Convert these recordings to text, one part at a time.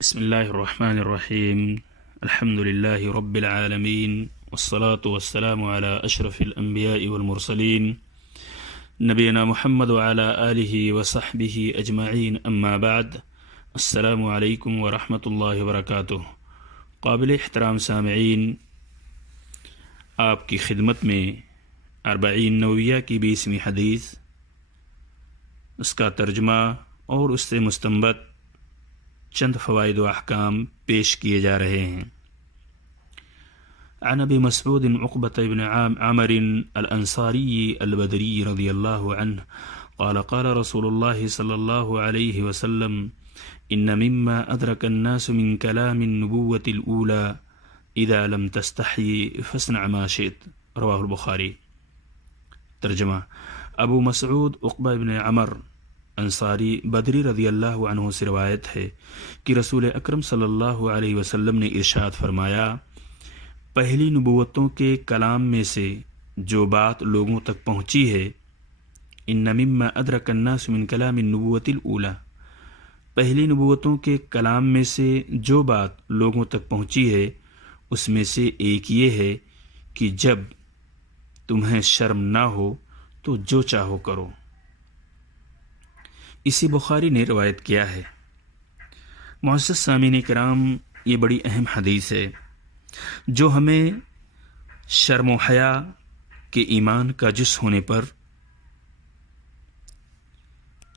بسم الله الرحمن الرحيم. الحمد لله رب العالمين، والصلاة والسلام على أشرف الأنبياء والمرسلين نبينا محمد وعلى آله وصحبه أجمعين، أما بعد. السلام عليكم ورحمة الله وبركاته. قابل احترام سامعین، آپ کی خدمت میں اربعین نوویہ کی 20ویں حدیث، اس کا ترجمہ اور اس سے مستنبط چند فوائد و احکام پیش کیے جا رہے ہیں۔ عن ابی مسعود عقبة بن عامر الانصاری البدری رضی اللہ عنہ قال قال رسول اللہ صلی اللہ علیہ وسلم ان مما ادرک الناس من کلام النبوة الاولى اذا لم تستحی فاصنع ما شئت، رواہ البخاری۔ ترجمہ: ابو مسعود عقبہ بن عمر انصاری بدری رضی اللہ عنہ سے روایت ہے کہ رسول اکرم صلی اللہ علیہ وسلم نے ارشاد فرمایا، پہلی نبوتوں کے کلام میں سے جو بات لوگوں تک پہنچی ہے، ان مما ادرک الناس من کلام النبوۃ الاولی، پہلی نبوتوں کے کلام میں سے جو بات لوگوں تک پہنچی ہے اس میں سے ایک یہ ہے کہ جب تمہیں شرم نہ ہو تو جو چاہو کرو۔ اسی بخاری نے روایت کیا ہے۔ معزز سامعین کرام، یہ بڑی اہم حدیث ہے جو ہمیں شرم و حیا کے ایمان کا جز ہونے پر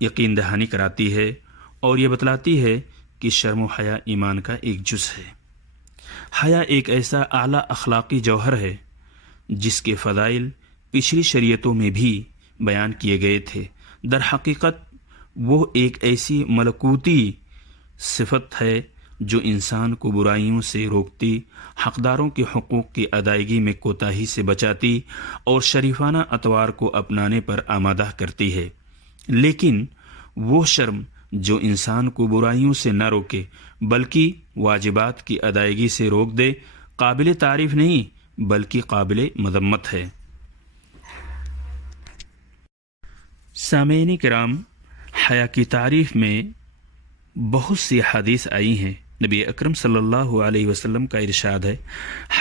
یقین دہانی کراتی ہے، اور یہ بتلاتی ہے کہ شرم و حیا ایمان کا ایک جز ہے۔ حیا ایک ایسا اعلیٰ اخلاقی جوہر ہے جس کے فضائل پچھلی شریعتوں میں بھی بیان کیے گئے تھے۔ در حقیقت وہ ایک ایسی ملکوتی صفت ہے جو انسان کو برائیوں سے روکتی، حقداروں کے حقوق کی ادائیگی میں کوتاہی سے بچاتی اور شریفانہ اطوار کو اپنانے پر آمادہ کرتی ہے۔ لیکن وہ شرم جو انسان کو برائیوں سے نہ روکے بلکہ واجبات کی ادائیگی سے روک دے، قابل تعریف نہیں بلکہ قابل مذمت ہے۔ سامعین کرام، حیا کی تعریف میں بہت سی حدیث آئی ہیں۔ نبی اکرم صلی اللہ علیہ وسلم کا ارشاد ہے،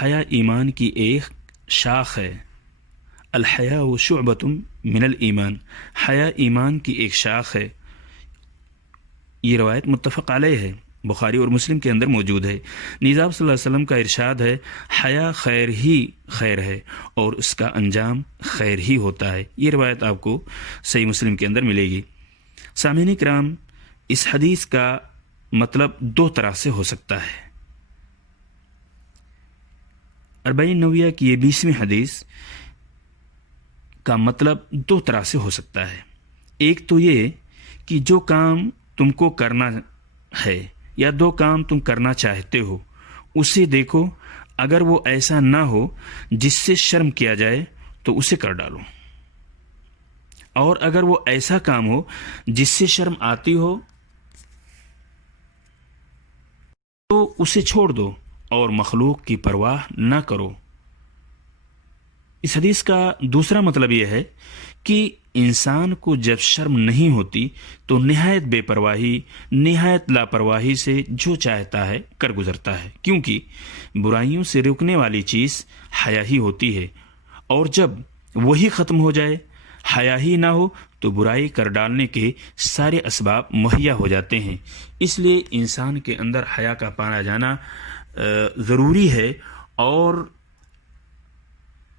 حیا ایمان کی ایک شاخ ہے۔ الحیاء شعبۃ من الایمان، حیا ایمان کی ایک شاخ ہے۔ یہ روایت متفق علیہ ہے، بخاری اور مسلم کے اندر موجود ہے۔ نیز صلی اللہ علیہ وسلم کا ارشاد ہے، حیا خیر ہی خیر ہے اور اس کا انجام خیر ہی ہوتا ہے۔ یہ روایت آپ کو صحیح مسلم کے اندر ملے گی۔ سامعین کرام، اس حدیث کا مطلب دو طرح سے ہو سکتا ہے۔ اربعین نوویہ کی یہ 20ویں حدیث کا مطلب دو طرح سے ہو سکتا ہے۔ ایک تو یہ کہ جو کام تم کو کرنا ہے یا دو کام تم کرنا چاہتے ہو اسے دیکھو، اگر وہ ایسا نہ ہو جس سے شرم کیا جائے تو اسے کر ڈالو، اور اگر وہ ایسا کام ہو جس سے شرم آتی ہو تو اسے چھوڑ دو اور مخلوق کی پرواہ نہ کرو۔ اس حدیث کا دوسرا مطلب یہ ہے کہ انسان کو جب شرم نہیں ہوتی تو نہایت بے پرواہی، نہایت لاپرواہی سے جو چاہتا ہے کر گزرتا ہے، کیونکہ برائیوں سے روکنے والی چیز حیا ہی ہوتی ہے، اور جب وہی ختم ہو جائے، حیا ہی نہ ہو، تو برائی کر ڈالنے کے سارے اسباب مہیا ہو جاتے ہیں۔ اس لیے انسان کے اندر حیا کا پایا جانا ضروری ہے، اور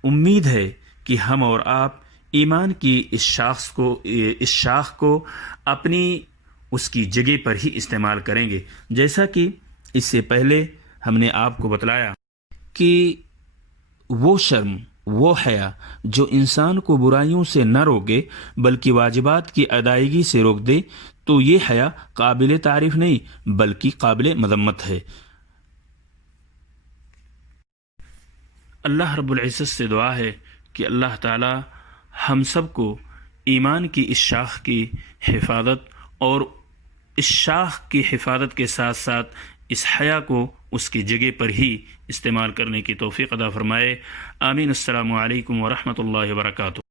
امید ہے کہ ہم اور آپ ایمان کی اس شاخ کو اپنی اس کی جگہ پر ہی استعمال کریں گے، جیسا کہ اس سے پہلے ہم نے آپ کو بتلایا کہ وہ شرم، وہ حیا جو انسان کو برائیوں سے نہ روکے بلکہ واجبات کی ادائیگی سے روک دے، تو یہ حیا قابل تعریف نہیں بلکہ قابل مذمت ہے۔ اللہ رب العزت سے دعا ہے کہ اللہ تعالی ہم سب کو ایمان کی اس شاخ کی حفاظت، اور اس شاخ کی حفاظت کے ساتھ ساتھ اس حیا کو اس کی جگہ پر ہی استعمال کرنے کی توفیق عطا فرمائے۔ آمین۔ السلام علیکم ورحمۃ اللہ وبرکاتہ۔